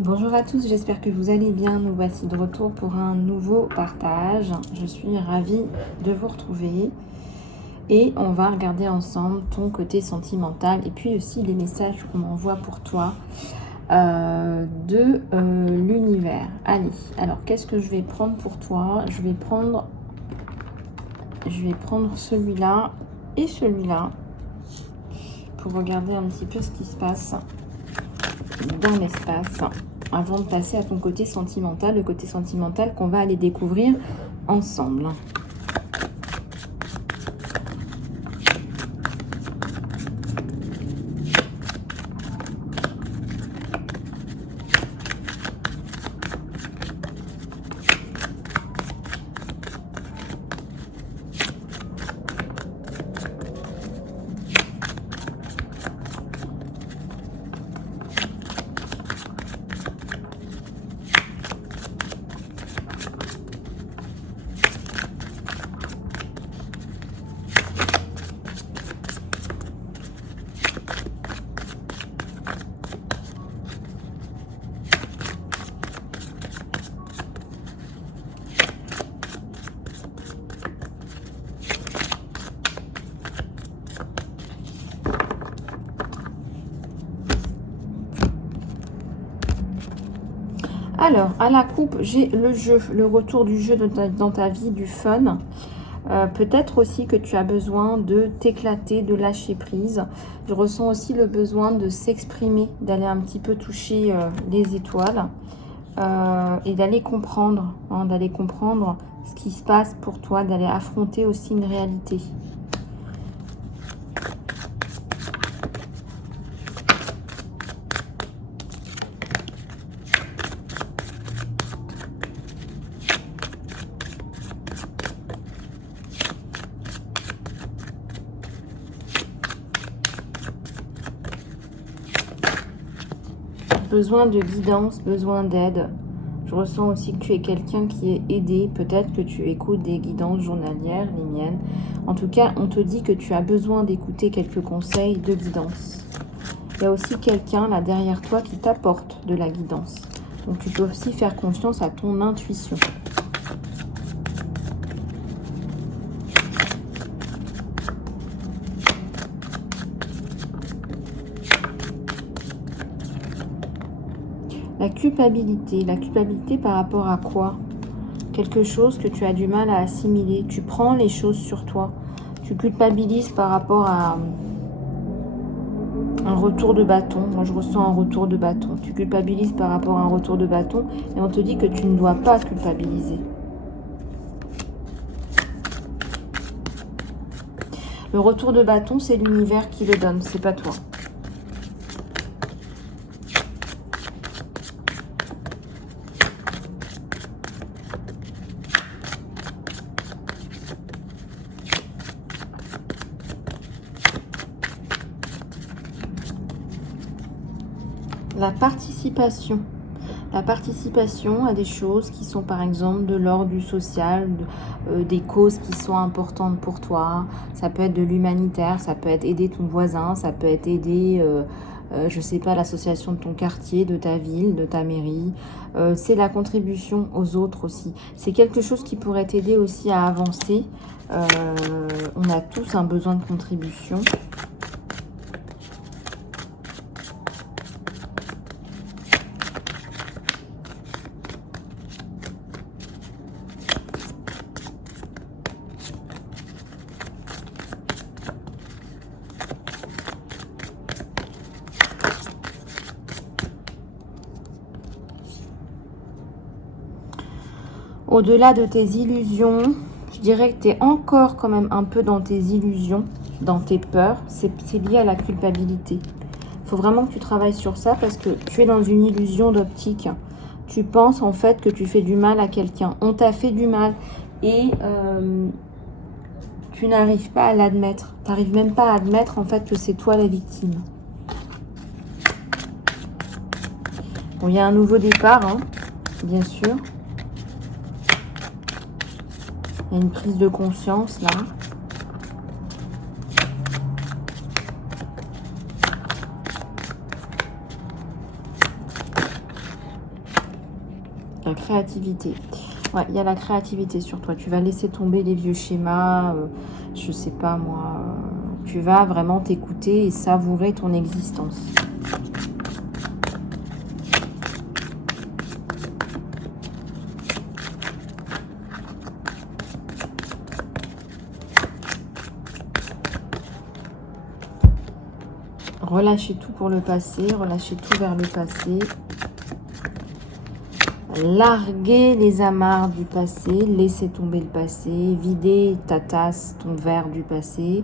Bonjour à tous, j'espère que vous allez bien. Nous voici de retour pour un nouveau partage. Je suis ravie de vous retrouver et on va regarder ensemble ton côté sentimental et puis aussi les messages qu'on m'envoie pour toi de l'univers. Allez, alors qu'est-ce que je vais prendre pour toi? Je vais prendre celui-là et celui-là pour regarder un petit peu ce qui se passe dans l'espace avant de passer à ton côté sentimental, le côté sentimental qu'on va aller découvrir ensemble. Alors, à la coupe, j'ai le jeu, le retour du jeu dans ta vie, du fun. Peut-être aussi que tu as besoin de t'éclater, de lâcher prise. Je ressens aussi le besoin de s'exprimer, d'aller un petit peu toucher les étoiles et d'aller comprendre, d'aller comprendre ce qui se passe pour toi, d'aller affronter aussi une réalité. Besoin de guidance, besoin d'aide. Je ressens aussi que tu es quelqu'un qui est aidé. Peut-être que tu écoutes des guidances journalières, les miennes. En tout cas, on te dit que tu as besoin d'écouter quelques conseils de guidance. Il y a aussi quelqu'un là derrière toi qui t'apporte de la guidance. Donc tu peux aussi faire confiance à ton intuition. La culpabilité par rapport à quoi? Quelque chose que tu as du mal à assimiler. Tu prends les choses sur toi. Tu culpabilises par rapport à un retour de bâton. Moi, je ressens un retour de bâton. Tu culpabilises par rapport à un retour de bâton et on te dit que tu ne dois pas culpabiliser. Le retour de bâton, c'est l'univers qui le donne, c'est pas toi. La participation. La participation à des choses qui sont par exemple de l'ordre du social, des causes qui sont importantes pour toi. Ça peut être de l'humanitaire, ça peut être aider ton voisin, ça peut être aider, je sais pas, l'association de ton quartier, de ta ville, de ta mairie. C'est la contribution aux autres aussi. C'est quelque chose qui pourrait t'aider aussi à avancer. On a tous un besoin de contribution. Au-delà de tes illusions, je dirais que tu es encore quand même un peu dans tes illusions, dans tes peurs. C'est lié à la culpabilité. Il faut vraiment que tu travailles sur ça parce que tu es dans une illusion d'optique. Tu penses en fait que tu fais du mal à quelqu'un. On t'a fait du mal et tu n'arrives pas à l'admettre. Tu n'arrives même pas à admettre en fait que c'est toi la victime. Bon, il y a un nouveau départ, hein, bien sûr. Il y a une prise de conscience là. La créativité. Ouais, il y a la créativité sur toi. Tu vas laisser tomber les vieux schémas. Je sais pas moi. Tu vas vraiment t'écouter et savourer ton existence. Relâchez tout pour le passé. Relâchez tout vers le passé. Larguez les amarres du passé, laissez tomber le passé, videz ta tasse, ton verre du passé.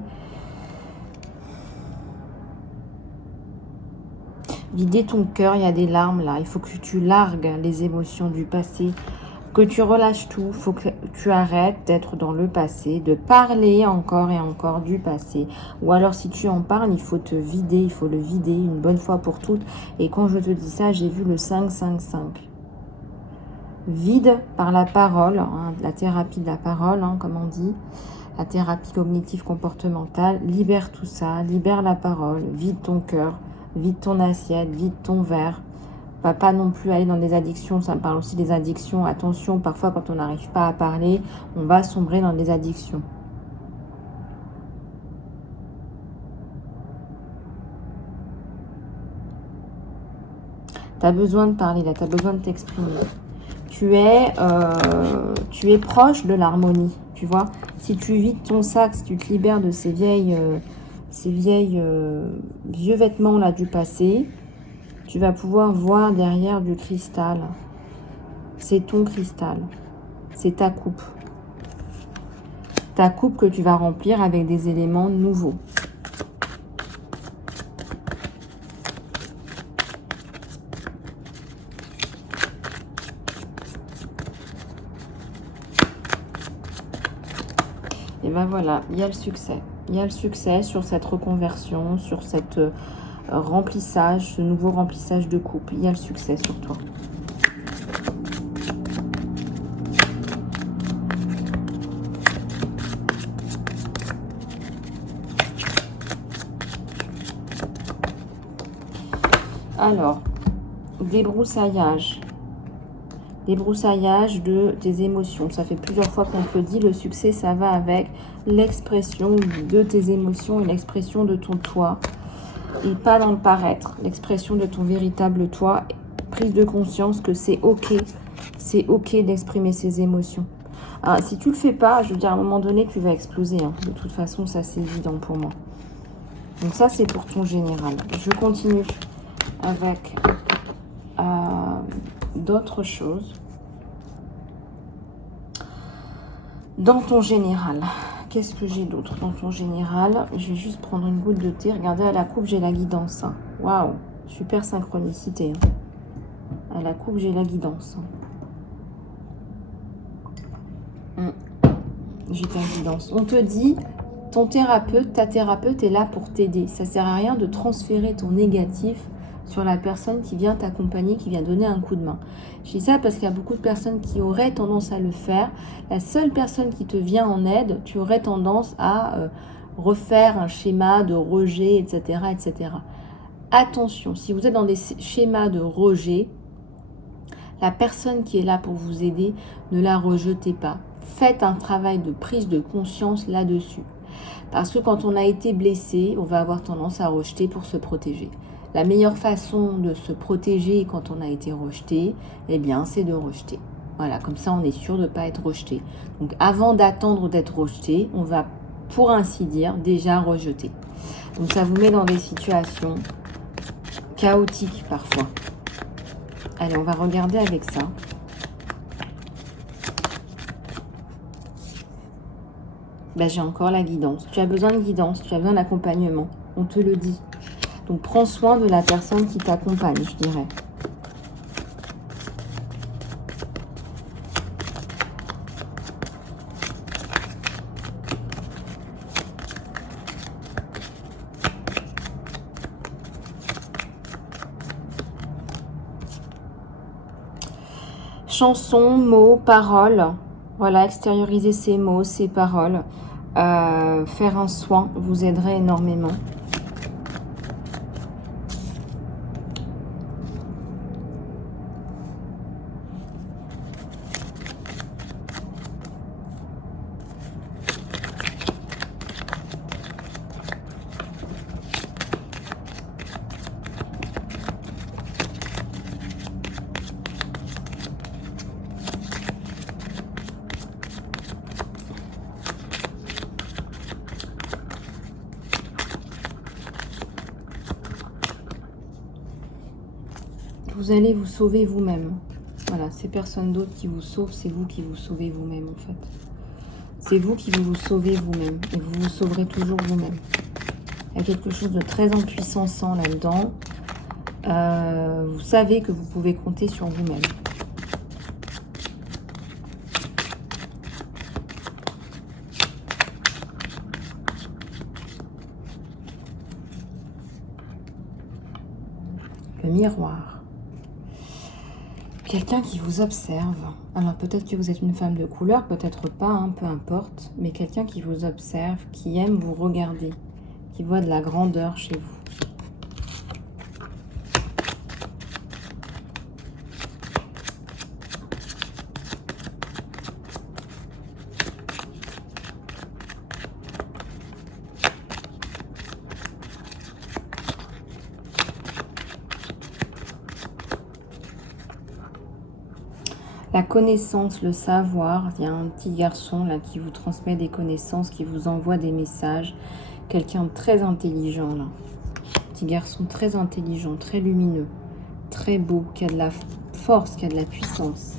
Videz ton cœur, il y a des larmes là, il faut que tu largues les émotions du passé, que tu relâches tout, il faut que tu arrêtes d'être dans le passé, de parler encore et encore du passé. Ou alors si tu en parles, il faut te vider, il faut le vider une bonne fois pour toutes. Et quand je te dis ça, j'ai vu le 5-5-5. Vide par la parole, hein, la thérapie de la parole, hein, comme on dit, la thérapie cognitive comportementale, libère tout ça, libère la parole, vide ton cœur, vide ton assiette, vide ton verre. Va pas non plus aller dans des addictions, ça me parle aussi des addictions, attention, parfois quand on n'arrive pas à parler, on va sombrer dans des addictions. Tu as besoin de parler là, tu as besoin de t'exprimer. Tu es proche de l'harmonie, tu vois. Si tu vides ton sac, si tu te libères de ces vieux vêtements là du passé, tu vas pouvoir voir derrière du cristal. C'est ton cristal, c'est ta coupe. Ta coupe que tu vas remplir avec des éléments nouveaux. Et ben voilà, il y a le succès. Il y a le succès sur cette reconversion, sur cette remplissage, ce nouveau remplissage de coupe. Il y a le succès sur toi. Alors, débroussaillage. Débroussaillage de tes émotions. Ça fait plusieurs fois qu'on te le dit, le succès, ça va avec l'expression de tes émotions et l'expression de ton toi. Et pas dans le paraître, l'expression de ton véritable toi. Prise de conscience que c'est ok d'exprimer ses émotions. Alors, si tu le fais pas, je veux dire, à un moment donné, tu vas exploser. Hein. De toute façon, ça c'est évident pour moi. Donc ça, c'est pour ton général. Je continue avec d'autres choses. Dans ton général, qu'est-ce que j'ai d'autre dans ton général? Je vais juste prendre une goutte de thé. Regardez, à la coupe, j'ai la guidance. Waouh, super synchronicité. À la coupe, j'ai la guidance. J'ai ta guidance. On te dit, ton thérapeute, ta thérapeute est là pour t'aider. Ça sert à rien de transférer ton négatif sur la personne qui vient t'accompagner, qui vient donner un coup de main. Je dis ça parce qu'il y a beaucoup de personnes qui auraient tendance à le faire. La seule personne qui te vient en aide, tu aurais tendance à refaire un schéma de rejet, etc., etc. Attention, si vous êtes dans des schémas de rejet, la personne qui est là pour vous aider, ne la rejetez pas. Faites un travail de prise de conscience là-dessus. Parce que quand on a été blessé, on va avoir tendance à rejeter pour se protéger. La meilleure façon de se protéger quand on a été rejeté, eh bien, c'est de rejeter. Voilà, comme ça, on est sûr de ne pas être rejeté. Donc, avant d'attendre d'être rejeté, on va, pour ainsi dire, déjà rejeter. Donc, ça vous met dans des situations chaotiques parfois. Allez, on va regarder avec ça. Ben, j'ai encore la guidance. Tu as besoin de guidance, tu as besoin d'accompagnement. On te le dit. Donc, prends soin de la personne qui t'accompagne, je dirais. Chansons, mots, paroles. Voilà, extérioriser ces mots, ces paroles. Faire un soin vous aiderait énormément. vous allez vous sauver vous-même. Voilà, c'est personne d'autre qui vous sauve, c'est vous qui vous sauvez vous-même en fait. C'est vous qui vous sauvez vous-même et vous vous sauverez toujours vous-même. Il y a quelque chose de très impuissant là-dedans. Vous savez que vous pouvez compter sur vous-même. Le miroir. Quelqu'un qui vous observe. Alors peut-être que vous êtes une femme de couleur, peut-être pas, hein, peu importe. Mais quelqu'un qui vous observe, qui aime vous regarder, qui voit de la grandeur chez vous. La connaissance, le savoir, il y a un petit garçon là qui vous transmet des connaissances, qui vous envoie des messages. Quelqu'un de très intelligent là. Petit garçon très intelligent, très lumineux, très beau, qui a de la force, qui a de la puissance.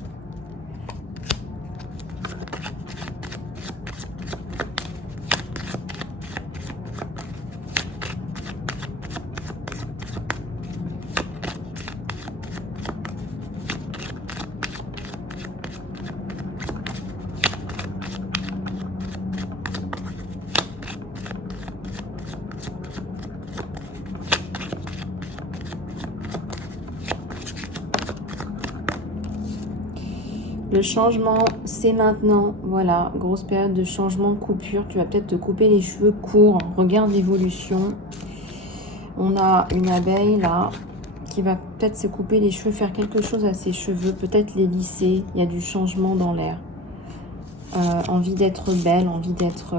Le changement, c'est maintenant. Voilà, grosse période de changement, coupure. Tu vas peut-être te couper les cheveux courts. Regarde l'évolution. On a une abeille là qui va peut-être se couper les cheveux, faire quelque chose à ses cheveux, peut-être les lisser. Il y a du changement dans l'air. Envie d'être belle, envie d'être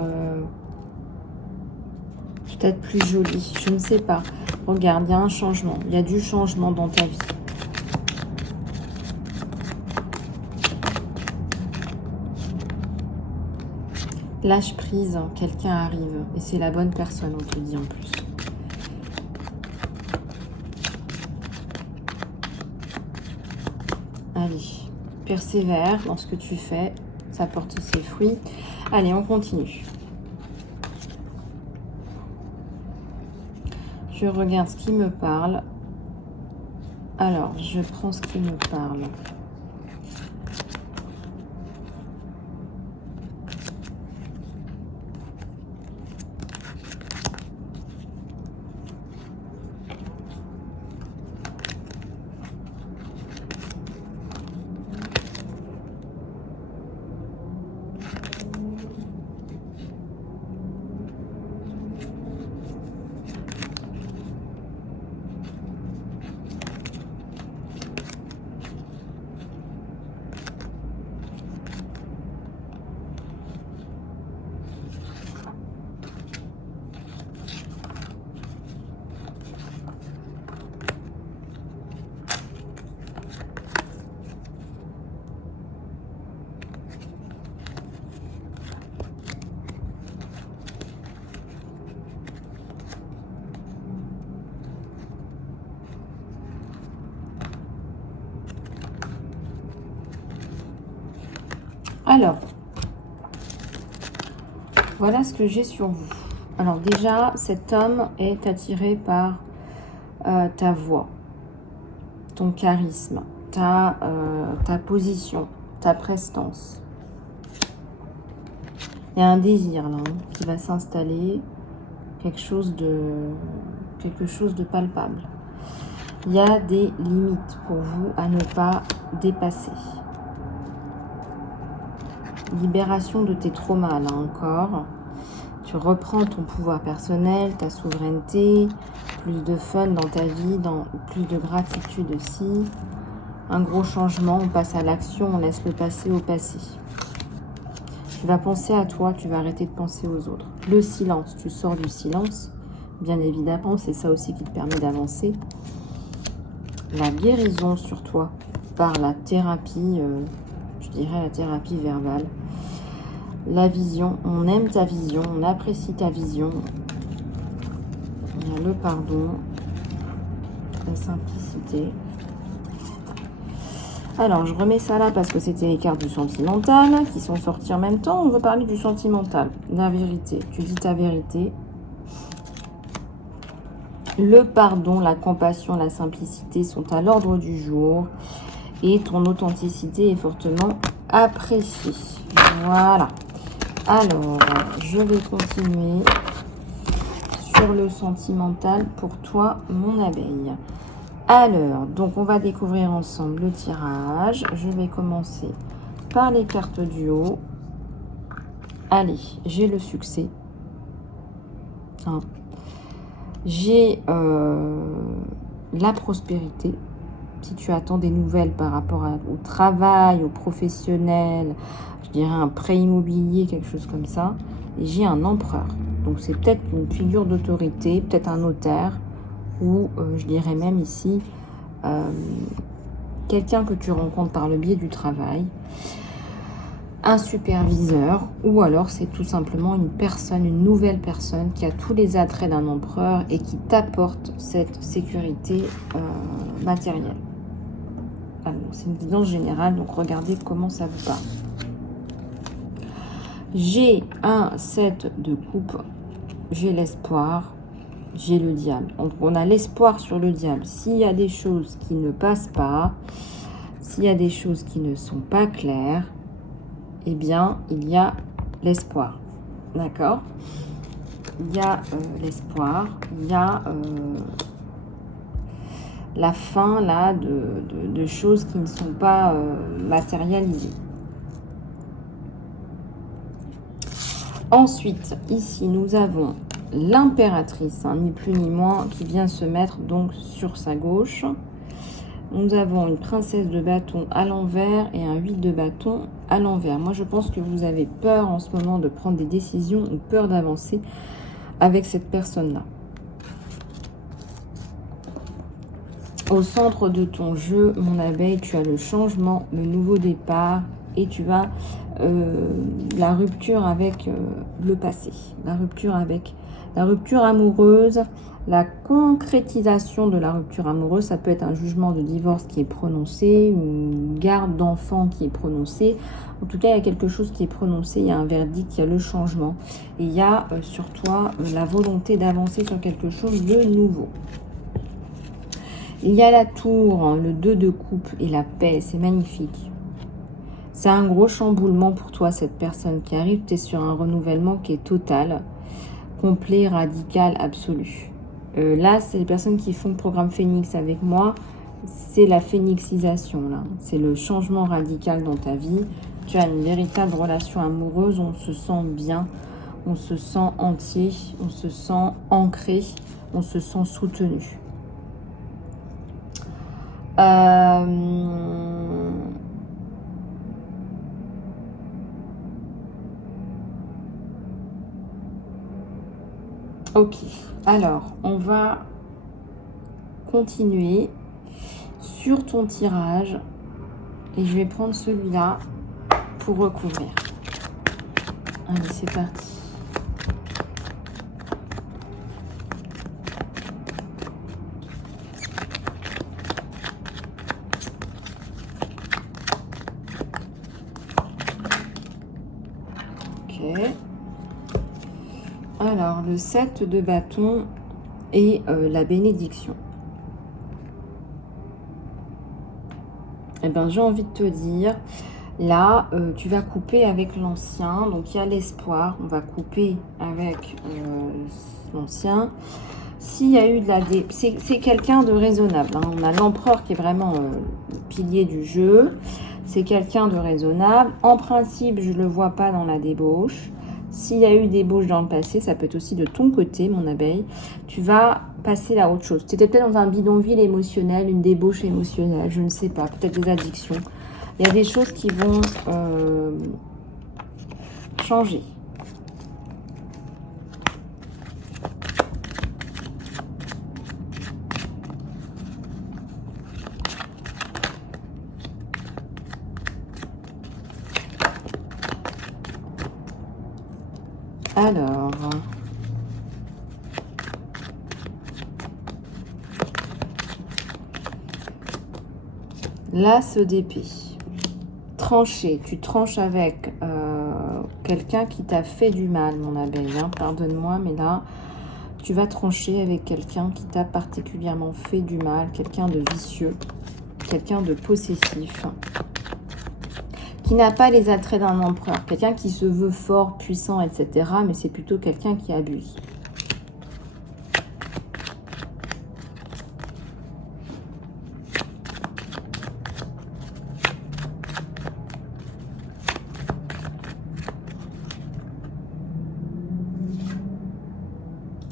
peut-être plus jolie. Je ne sais pas. Regarde, il y a un changement. Il y a du changement dans ta vie. Lâche prise, quelqu'un arrive. Et c'est la bonne personne, on te dit en plus. Allez, persévère dans ce que tu fais. Ça porte ses fruits. Allez, on continue. Je regarde ce qui me parle. Alors, je prends ce qui me parle. Alors, voilà ce que j'ai sur vous. Alors déjà, cet homme est attiré par ta voix, ton charisme, ta position, ta prestance. Il y a un désir là, hein, qui va s'installer, quelque chose de palpable. Il y a des limites pour vous à ne pas dépasser. Libération de tes traumas, là encore. Tu reprends ton pouvoir personnel, ta souveraineté, plus de fun dans ta vie, plus de gratitude aussi. Un gros changement, on passe à l'action, on laisse le passé au passé. Tu vas penser à toi, tu vas arrêter de penser aux autres. Le silence, tu sors du silence, bien évidemment, c'est ça aussi qui te permet d'avancer. La guérison sur toi par la thérapie, je dirais la thérapie verbale. La vision, on aime ta vision, on apprécie ta vision. Il y a le pardon, la simplicité. Alors, je remets ça là parce que c'était les cartes du sentimental qui sont sorties en même temps. On veut parler du sentimental, la vérité. Tu dis ta vérité. Le pardon, la compassion, la simplicité sont à l'ordre du jour. Et ton authenticité est fortement appréciée. Voilà. Alors, je vais continuer sur le sentimental pour toi, mon abeille. Alors, donc on va découvrir ensemble le tirage. Je vais commencer par les cartes du haut. Allez, j'ai le succès. Hein. J'ai la prospérité. Si tu attends des nouvelles par rapport au travail, au professionnel, je dirais un prêt immobilier, quelque chose comme ça. Et j'ai un empereur. Donc c'est peut-être une figure d'autorité, peut-être un notaire, ou je dirais même ici quelqu'un que tu rencontres par le biais du travail, un superviseur, ou alors c'est tout simplement une personne, une nouvelle personne qui a tous les attraits d'un empereur et qui t'apporte cette sécurité matérielle. C'est une guidance générale, donc regardez comment ça vous parle. J'ai un 7 de coupe, j'ai l'espoir, j'ai le diable. Donc on a l'espoir sur le diable. S'il y a des choses qui ne passent pas, s'il y a des choses qui ne sont pas claires, eh bien il y a l'espoir. D'accord? Il y a l'espoir, il y a la fin là de choses qui ne sont pas matérialisées. Ensuite, ici, nous avons l'impératrice, hein, ni plus ni moins, qui vient se mettre donc sur sa gauche. Nous avons une princesse de bâton à l'envers et un 8 de bâton à l'envers. Moi, je pense que vous avez peur en ce moment de prendre des décisions ou peur d'avancer avec cette personne-là. Au centre de ton jeu, mon abeille, tu as le changement, le nouveau départ et tu as la rupture avec le passé, la rupture amoureuse, la concrétisation de la rupture amoureuse. Ça peut être un jugement de divorce qui est prononcé, une garde d'enfant qui est prononcée. En tout cas, il y a quelque chose qui est prononcé, il y a un verdict, il y a le changement. Et il y a sur toi la volonté d'avancer sur quelque chose de nouveau. Il y a la tour, hein, le 2 de coupe et la paix, c'est magnifique. C'est un gros chamboulement pour toi, cette personne qui arrive. Tu es sur un renouvellement qui est total, complet, radical, absolu. Là, c'est les personnes qui font le programme Phoenix avec moi. C'est la phénixisation, là. C'est le changement radical dans ta vie. Tu as une véritable relation amoureuse. On se sent bien, on se sent entier, on se sent ancré, on se sent soutenu. Ok, alors on va continuer sur ton tirage et je vais prendre celui-là pour recouvrir. Allez, c'est parti. Ok. Alors, le 7 de bâton et la bénédiction. Eh bien, j'ai envie de te dire, là, tu vas couper avec l'ancien. Donc, il y a l'espoir. On va couper avec l'ancien. S'il y a eu de la... C'est quelqu'un de raisonnable. Hein. On a l'empereur qui est vraiment le pilier du jeu. C'est quelqu'un de raisonnable. En principe, je ne le vois pas dans la débauche. S'il y a eu débauche dans le passé, ça peut être aussi de ton côté, mon abeille. Tu vas passer à autre chose. Tu étais peut-être dans un bidonville émotionnel, une débauche émotionnelle, je ne sais pas. Peut-être des addictions. Il y a des choses qui vont changer. Alors, L'as d'épée. Trancher. Tu tranches avec quelqu'un qui t'a fait du mal, mon abeille. Hein. Pardonne-moi, mais là, tu vas trancher avec quelqu'un qui t'a particulièrement fait du mal, quelqu'un de vicieux, quelqu'un de possessif, qui n'a pas les attraits d'un empereur, quelqu'un qui se veut fort, puissant, etc. Mais c'est plutôt quelqu'un qui abuse.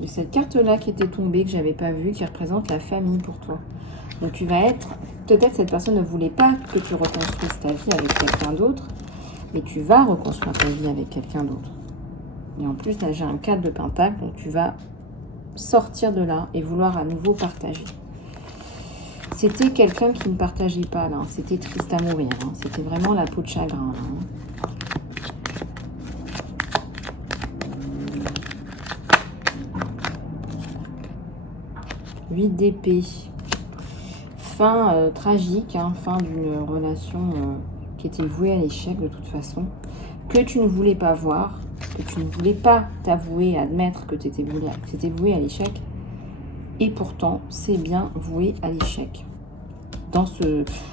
Et cette carte-là qui était tombée, que j'avais pas vue, qui représente la famille pour toi. Donc tu vas être... Peut-être cette personne ne voulait pas que tu reconstruises ta vie avec quelqu'un d'autre, mais tu vas reconstruire ta vie avec quelqu'un d'autre. Et en plus, là, j'ai un 4 de pentacle, donc tu vas sortir de là et vouloir à nouveau partager. C'était quelqu'un qui ne partageait pas, là. C'était triste à mourir. Hein. C'était vraiment la peau de chagrin, là. Hein. Huit d'épée. Fin tragique, hein, fin d'une relation qui était vouée à l'échec de toute façon, que tu ne voulais pas voir, que tu ne voulais pas t'avouer, admettre que c'était voué à l'échec, et pourtant c'est bien voué à l'échec. Dans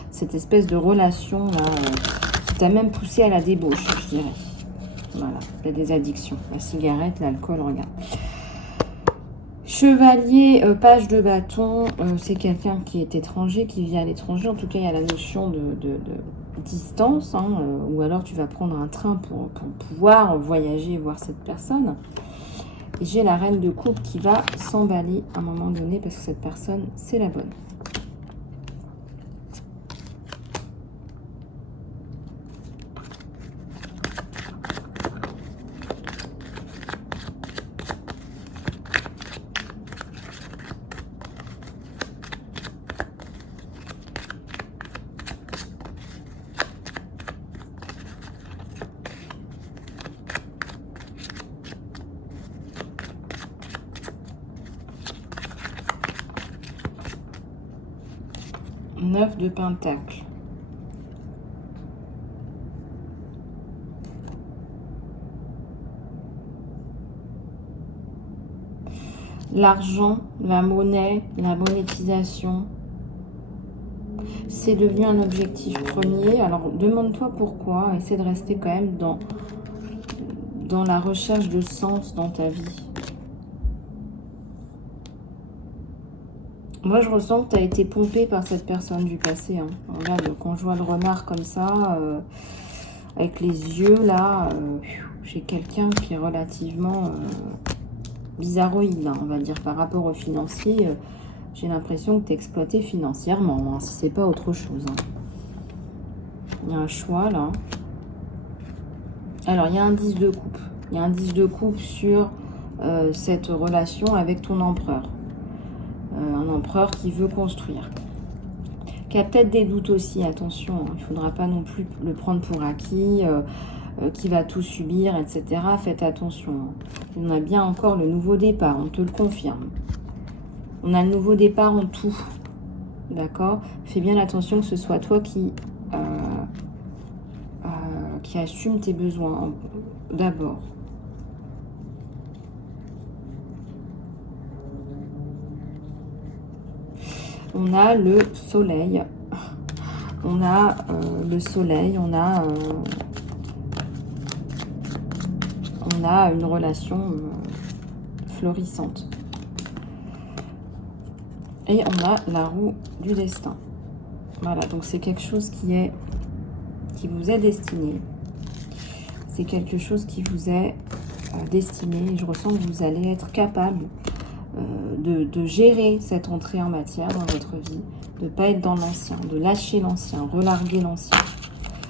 cette espèce de relation là, qui t'a même poussé à la débauche, je dirais. Voilà, il y a des addictions, la cigarette, l'alcool, regarde. Chevalier, page de bâton, c'est quelqu'un qui est étranger, qui vit à l'étranger. En tout cas, il y a la notion de distance, hein, ou alors tu vas prendre un train pour pouvoir voyager et voir cette personne. Et j'ai la reine de coupe qui va s'emballer à un moment donné parce que cette personne, c'est la bonne. Neuf de pentacle. L'argent, la monnaie, la monétisation, c'est devenu un objectif premier. Alors, demande-toi pourquoi. Essaie de rester quand même dans la recherche de sens dans ta vie. Moi, je ressens que tu as été pompé par cette personne du passé. Hein. Regarde, quand je vois le renard comme ça, avec les yeux, là, j'ai quelqu'un qui est relativement bizarroïde, hein, on va dire, par rapport au financier. J'ai l'impression que tu es exploité financièrement, hein, si c'est pas autre chose. Hein. Il y a un choix, là. Alors, il y a un 10 de coupe. Il y a un 10 de coupe sur cette relation avec ton empereur. Un empereur qui veut construire. Qui a peut-être des doutes aussi, attention. Hein, il ne faudra pas non plus le prendre pour acquis, qui va tout subir, etc. Faites attention. On a bien encore le nouveau départ, on te le confirme. On a le nouveau départ en tout. D'accord? Fais bien attention que ce soit toi qui assume tes besoins d'abord. On a le soleil. On a le soleil. On a une relation florissante. Et on a la roue du destin. Voilà, donc c'est quelque chose qui vous est destiné. C'est quelque chose qui vous est destiné. Je ressens que vous allez être capable de gérer cette entrée en matière dans votre vie, de ne pas être dans l'ancien, de lâcher l'ancien, relarguer l'ancien.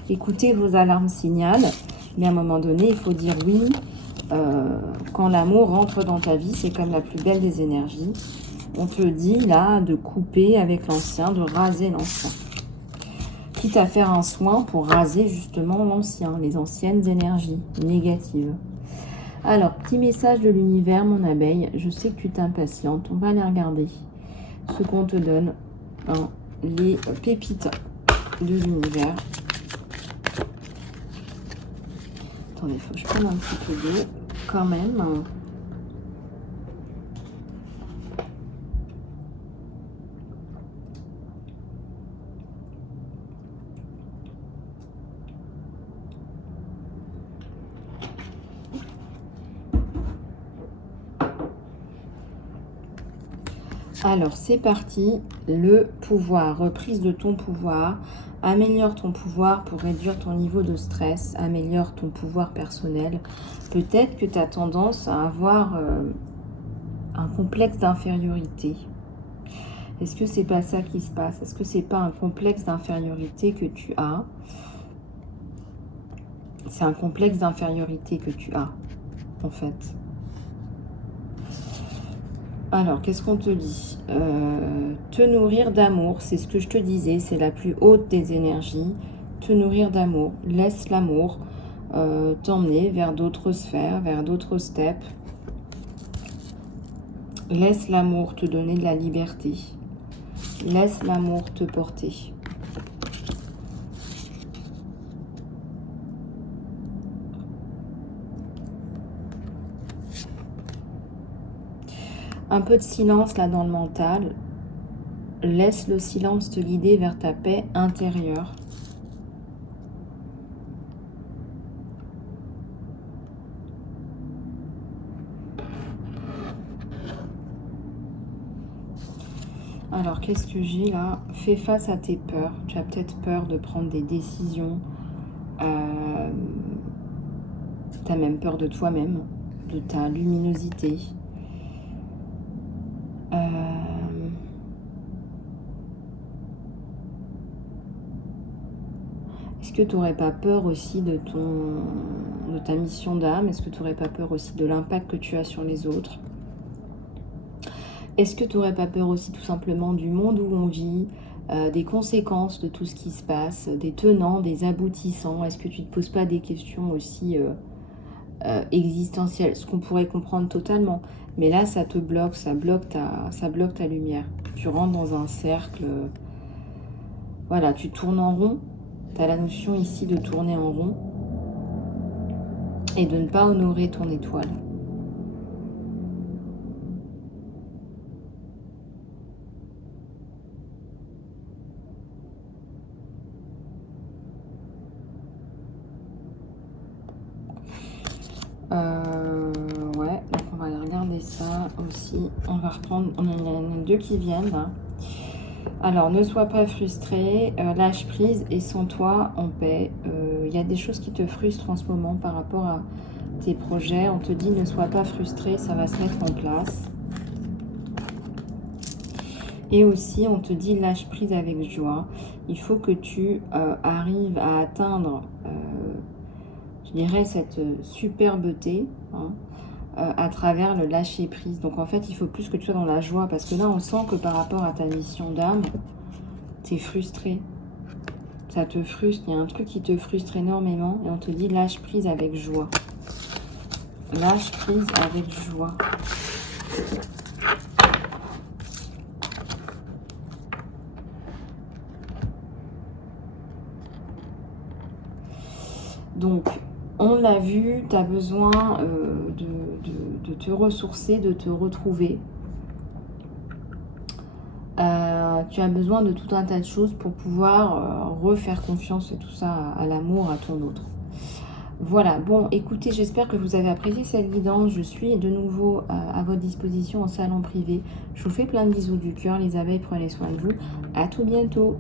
Écoutez vos alarmes signalent, mais à un moment donné, il faut dire oui. Quand l'amour rentre dans ta vie, c'est comme la plus belle des énergies. On te dit là de couper avec l'ancien, de raser l'ancien. Quitte à faire un soin pour raser justement l'ancien, les anciennes énergies négatives. Alors, petit message de l'univers, mon abeille. Je sais que tu t'impatientes. On va aller regarder ce qu'on te donne. Hein, les pépites. de l'univers. Attendez, il faut que je prenne un petit peu d'eau quand même. Alors, c'est parti. Le pouvoir, reprise de ton pouvoir. Améliore ton pouvoir pour réduire ton niveau de stress. Améliore ton pouvoir personnel. Peut-être que tu as tendance à avoir un complexe d'infériorité. Est-ce que c'est pas ça qui se passe? Est-ce que c'est pas un complexe d'infériorité que tu as? C'est un complexe d'infériorité que tu as, en fait. Alors, qu'est-ce qu'on te dit? Te nourrir d'amour, c'est ce que je te disais, c'est la plus haute des énergies. Te nourrir d'amour, laisse l'amour t'emmener vers d'autres sphères, vers d'autres steps. Laisse l'amour te donner de la liberté. Laisse l'amour te porter. Un peu de silence là dans le mental. Laisse le silence te guider vers ta paix intérieure. Alors, qu'est-ce que j'ai là? Fais face à tes peurs. Tu as peut-être peur de prendre des décisions. Tu as même peur de toi-même, de ta luminosité. Est-ce que tu n'aurais pas peur aussi de ta mission d'âme? Est-ce que tu n'aurais pas peur aussi de l'impact que tu as sur les autres? Est-ce que tu n'aurais pas peur aussi tout simplement du monde où on vit, des conséquences de tout ce qui se passe, des tenants, des aboutissants? Est-ce que tu ne te poses pas des questions aussi existentielles? Ce qu'on pourrait comprendre totalement. Mais là, ça te bloque, ça bloque ta lumière. Tu rentres dans un cercle. Voilà, tu tournes en rond. Tu as la notion ici de tourner en rond et de ne pas honorer ton étoile. Ouais, donc on va aller regarder ça aussi. On va reprendre, on en a deux qui viennent là. Alors, ne sois pas frustré, lâche prise et sens-toi en paix. Il y a des choses qui te frustrent en ce moment par rapport à tes projets. On te dit ne sois pas frustré, ça va se mettre en place. Et aussi, on te dit lâche prise avec joie. Il faut que tu arrives à atteindre, je dirais, cette superbeté, hein, à travers le lâcher prise. Donc en fait, il faut plus que tu sois dans la joie, parce que là, on sent que par rapport à ta mission d'âme, tu es frustré. Ça te frustre, il y a un truc qui te frustre énormément, et on te dit lâche prise avec joie. Lâche prise avec joie. Donc, on l'a vu, tu as besoin de te ressourcer, de te retrouver. Tu as besoin de tout un tas de choses pour pouvoir refaire confiance et tout ça à l'amour, à ton autre. Voilà, bon, écoutez, j'espère que vous avez apprécié cette guidance. Je suis de nouveau à votre disposition en salon privé. Je vous fais plein de bisous du cœur, les abeilles, prenez soin de vous. À tout bientôt.